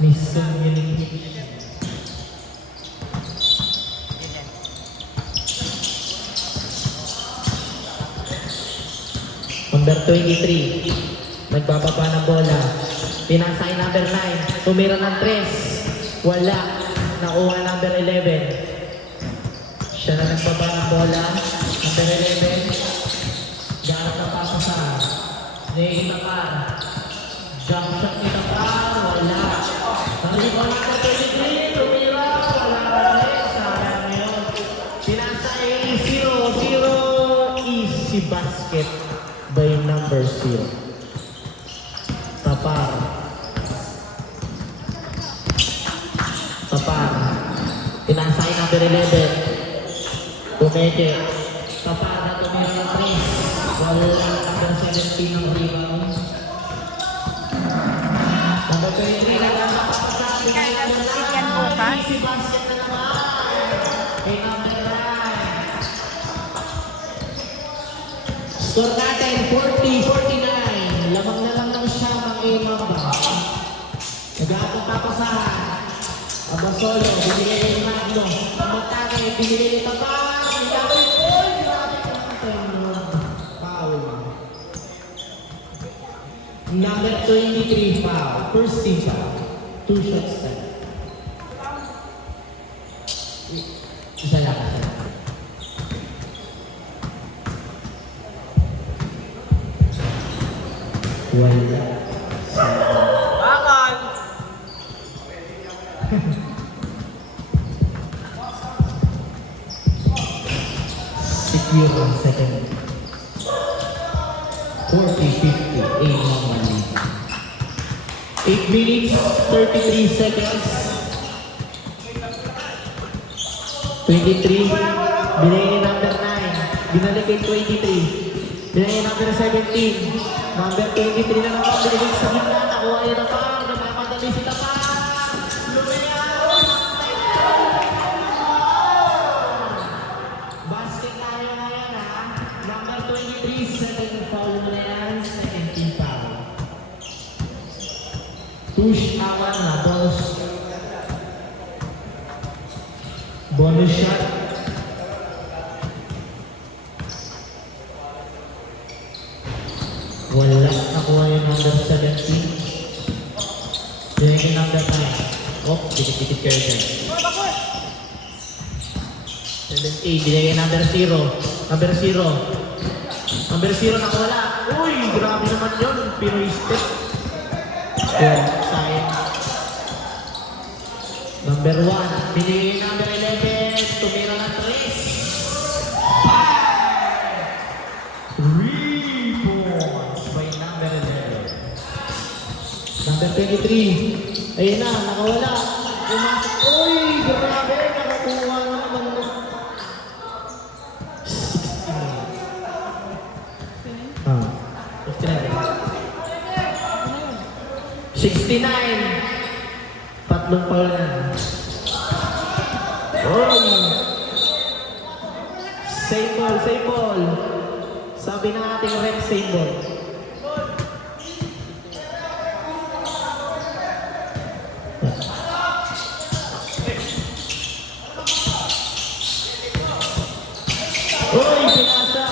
Miscommunication. Number 23. Nagbababa ng bola. Pinasay number 9. Tumira ng 3. Wala. Nakuha number 11. Siya na nagbaba ng bola. Number 11. Garap na pa sa Ney Tapar. Jump shot ni Tapar. Wala. Nalibon number 23. Tumira. Wala. Sayang yun. Pinasay 0-0. Easy basket by number 0. Tapar. Tapar. Pinasay number 11. Tumeke. Tapar na tumira ng 3. Wala number 17 ng rebound. Number 23 na nakapasok. Kaya yan bukas. Easy basket na naman. Kay number 9. Score natin 40-49. Lamang na lang ng siya ng Mamba. Nag-aatong papasahan. Abasolo, binigay ni Magno. Pamagtake, binigay ni Tapar. Grabe po! Grabe po! Foul. Number 23 foul. First team foul. 2 shots tayo. Isa lang. Wala. Bakal! Secure on second. 40-50. 8 minutes, 33 seconds. 23. Binigay ni number 9. Binalik kay 23. Binigay ni number 17. Number 23 na naman. Binigay sa gitna. Nakuha niya na pa. Napapadali si Tapar. Basket tayo ngayon ha. Number 23, second foul mo na yan. Second team foul. Push awan na. Bonus shot. Wala. Nakuha yung number 17. Binigay number 9. Oh, dikit-dikit kayo dyan. 17, binigay number 0. Number 0. Number 0 nakawala. Uy, grabe naman yun. Pinoy step. Yeah, sayang. Number 1. Binigay number 11. Tumira na 3. 3 points by number 11. Number 23. Ayun na, nakawala. Umasok. Uy, grabe. Nakakuha na naman. 69. Tatlong foul na. Oy! Save ball, save ball. Sabi ng ating ref, save ball. Oy, pinasa.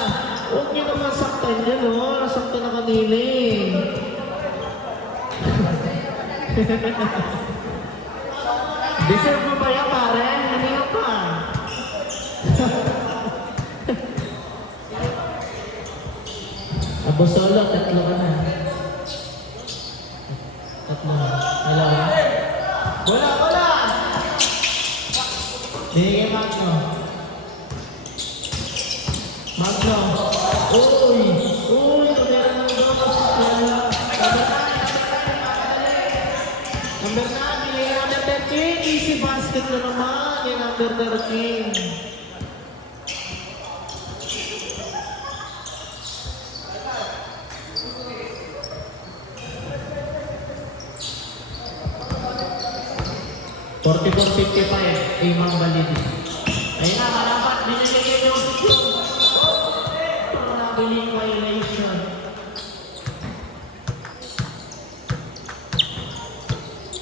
Huwag niyo naman saktan yan, oh. Nasaktan na kanila eh. Deserve mo ba yan, pare? Kanina pa. Abosolo, tatlo ka na. Tatlo na. Wala. Wala! Binigay Magno. Magno. Uy! Tumira ng dos. Number 9, binigay number 13. Easy basket na naman. Yung number 13. $44.55. Imang Balidi. Ayun na, malapat. Binigay yung traveling violation.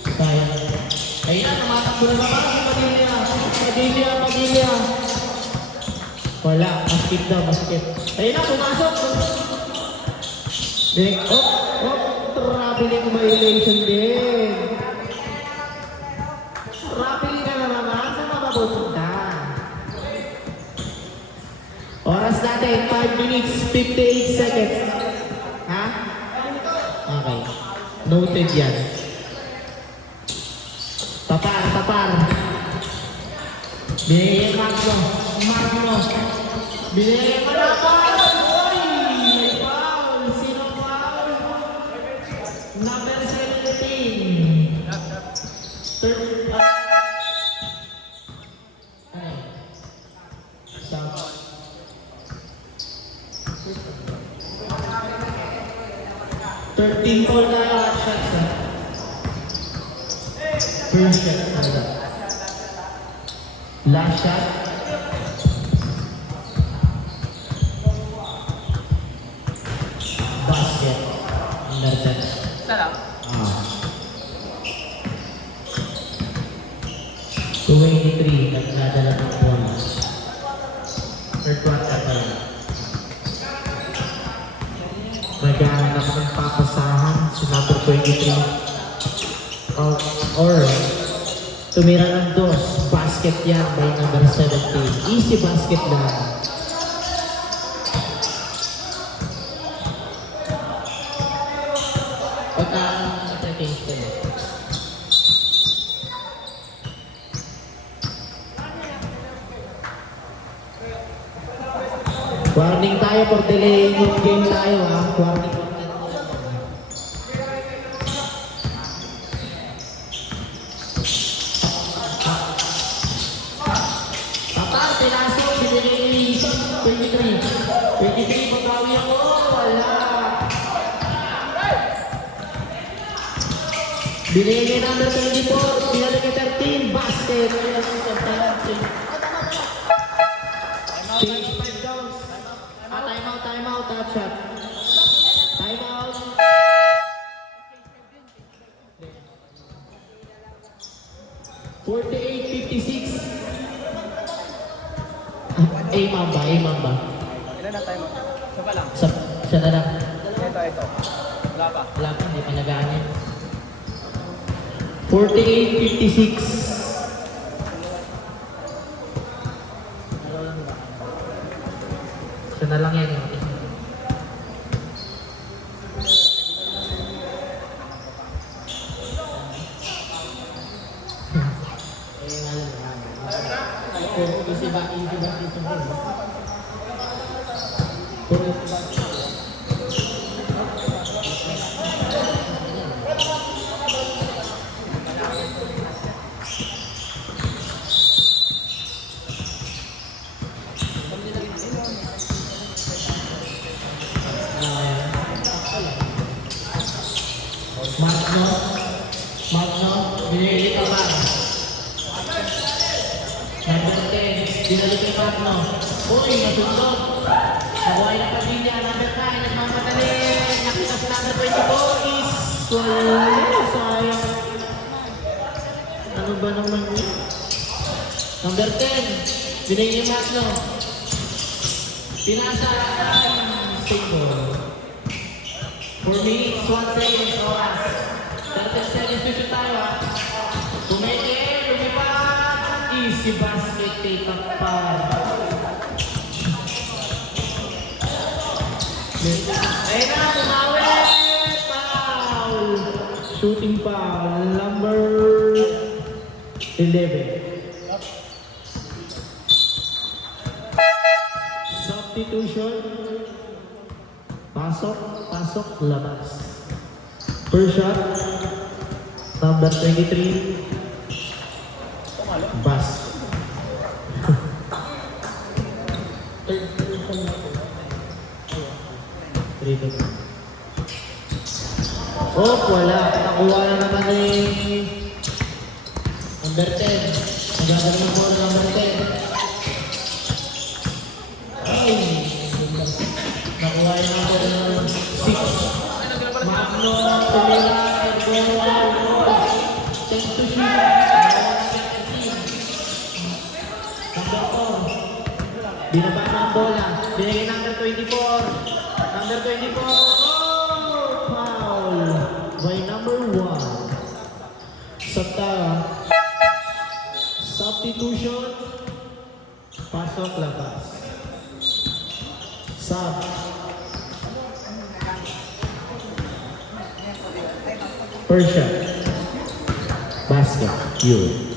6 Sayang. Kaya tumatakbo na naman si Padilla. Wala, basket daw, basket. Ayun na, pumasok. Traveling violation din. Traveling ka na naman, saan ka mapupunta? Oras natin, 5 minutes, 58 seconds. Ha? Okay. Noted yan. Tapar. Binigyan mark mo. Binigyan mo na foul. Oy! Foul. Sino foul? Number 17. Third. Ay. Stop. 13 foul tayo at shots. First shot. Last shot. Basket. Under 10. Sarap. 23. Nagdadala ng bonus. Third quarter na lang. Naghahanap ng papasahan si number 23. Or tumira ng dos. Basket yan by number 17. Easy basket lang. Pagka-change ko na. Warning tayo for delay yung game tayo ha. Warning. Tapar, pinasok, binili 23. 23, pagbawi ako. Wala. Binili number 24, pinali kay 13, basket. Change 5 downs. Time out, that shot. Time out. $48.56. Mamba. Ilan na tayo? Isa pa lang. Siya na lang. Ito. Wala pa. Wala pa, hindi pa naganin. 48.56. Siya na lang yan. Easy ba dito mo? Magno, binili ka ba? Number 10, binili kay Magno. Uy, nasundot. Nabuhay na Padilla, number 9, nagmamadali. Nakita sa number 24 is... Wala, sayang. Ano ba naman yun? Number 10, binili kay Magno. Pinasa, single. 4 minutes, 1 second, oras. 30 seconds to shoot tayo ha. Pumeke, lumipat. Easy basket, take up pa. Ayun na, tumawit. Foul. Shooting foul. Number 11. Substitution. Pasok, labas. First shot, number 23, bus. Wala. Nakuha na naman number 10. Nagagaling ng bola number 10. Ay! Nakuha na number 6. Magno, tumira, bola. Binigay number 24. Number 24. Oh! Foul by number 1. Santara. Substitution. Pasok labas. Sub. Persia. Basket. You.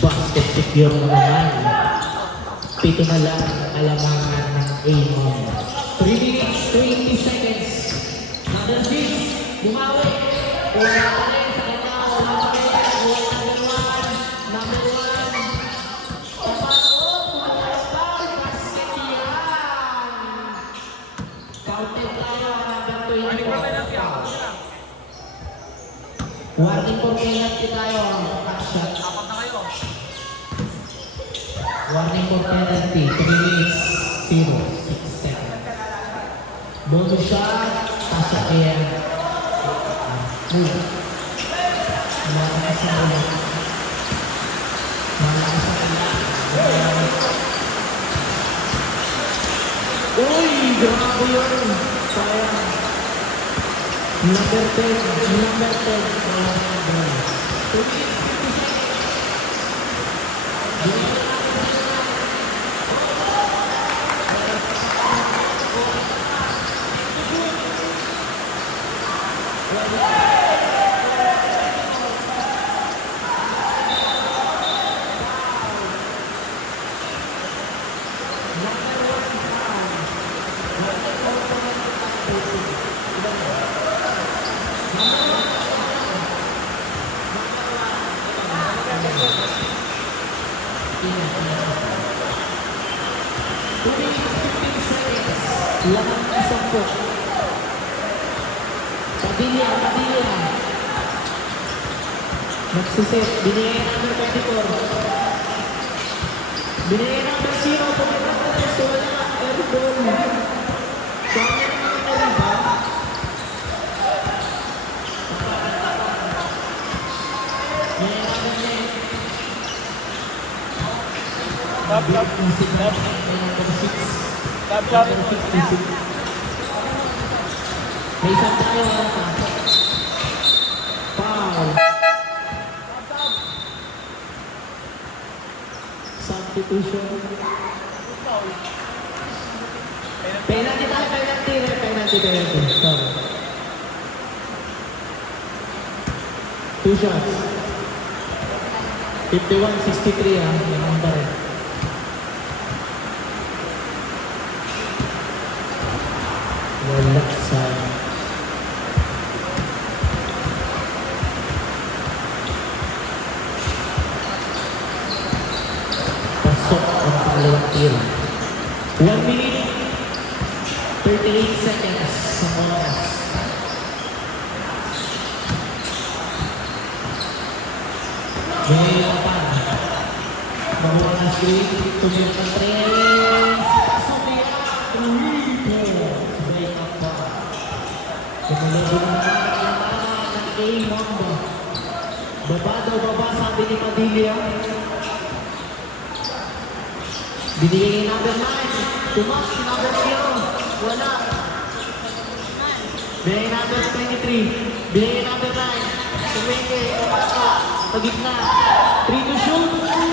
Basket secure na naman. Pito na lang ang alamangan ng Amon. 3 minutes, 20 seconds. Number 6, bumawi. Wala pa rin sa kanya. Wala pa rin. Number 1. Papasok. Wala basket yan. Counted tayo. Number 24. Warning for penalty tayo. Shot. Warning for penalty. 3 minutes, 0, 6 seconds. Bonus shot. Pasok yan. Move. Malakas sa ulo. Malakas sa ulo. Uy! Grabe yun! Sayang. Number 10. Number 10. Wala na yung ball. 2 minutes, 50 seconds. Lahat ng sampo. Padilla. Magsiset. Binigay number 24. Binigay number 0. Pumunta ko na sa wala. Airball. Kaya naman na rin ba? Binigay number 10. Stop. Number 6. Stop. May isang tayo. Foul. Substitution. Penalty tayo. Penalty. Sorry. 2 shots. 51-63 yung number. Wala sa pasok ang pangalawang tira. 1 minute 38 seconds sa oras. Ngayon mahuha na straight, tumira ng 3. Pasok niya. Kumulabo na ng A-Mamba. Baba, sabi ni Padilla. Binigay number 9. Tumak si number 0. Wala. Binigay number 23. Binigay number 9. Tumenge. Pasok. Pagitna. 3 to shoot. 2.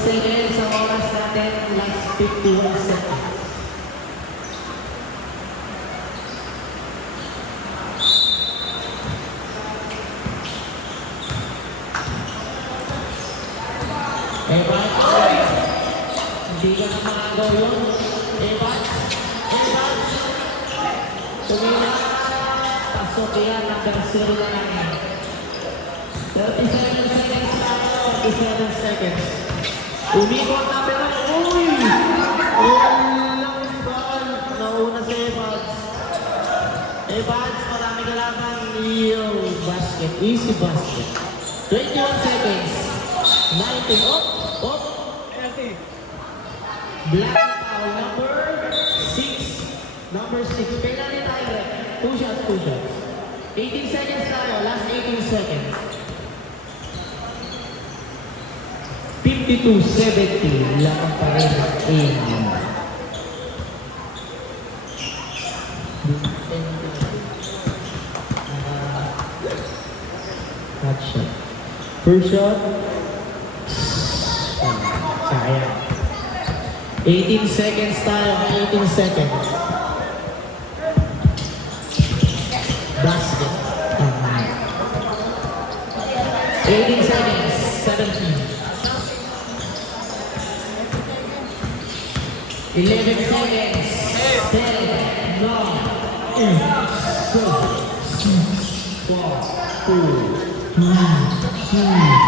seconds ang oras natin, last 51 seconds. Evans, hindi ka na makagaw yun. Evans, tumira, pasok yan, number 0 na lang. 37 seconds lang, 37 seconds. Umikot na pero, uy! Walang ball. Nauna si Evans. Evans, maraming to basket. 21 seconds. 19. Up. Penalty. Black foul number 6. Number 6. Penalty tayo rin. 2 shots, 2 shots. 18 seconds tayo. Last 18 seconds. 52-70. Laban pa rin. Hot shot. First shot. Sayang. 18 seconds tayo. 18 seconds. Basket. 18 seconds. 17. 11 seconds. 10, 9, 8, 7, 6, 5, 4, 3, 2,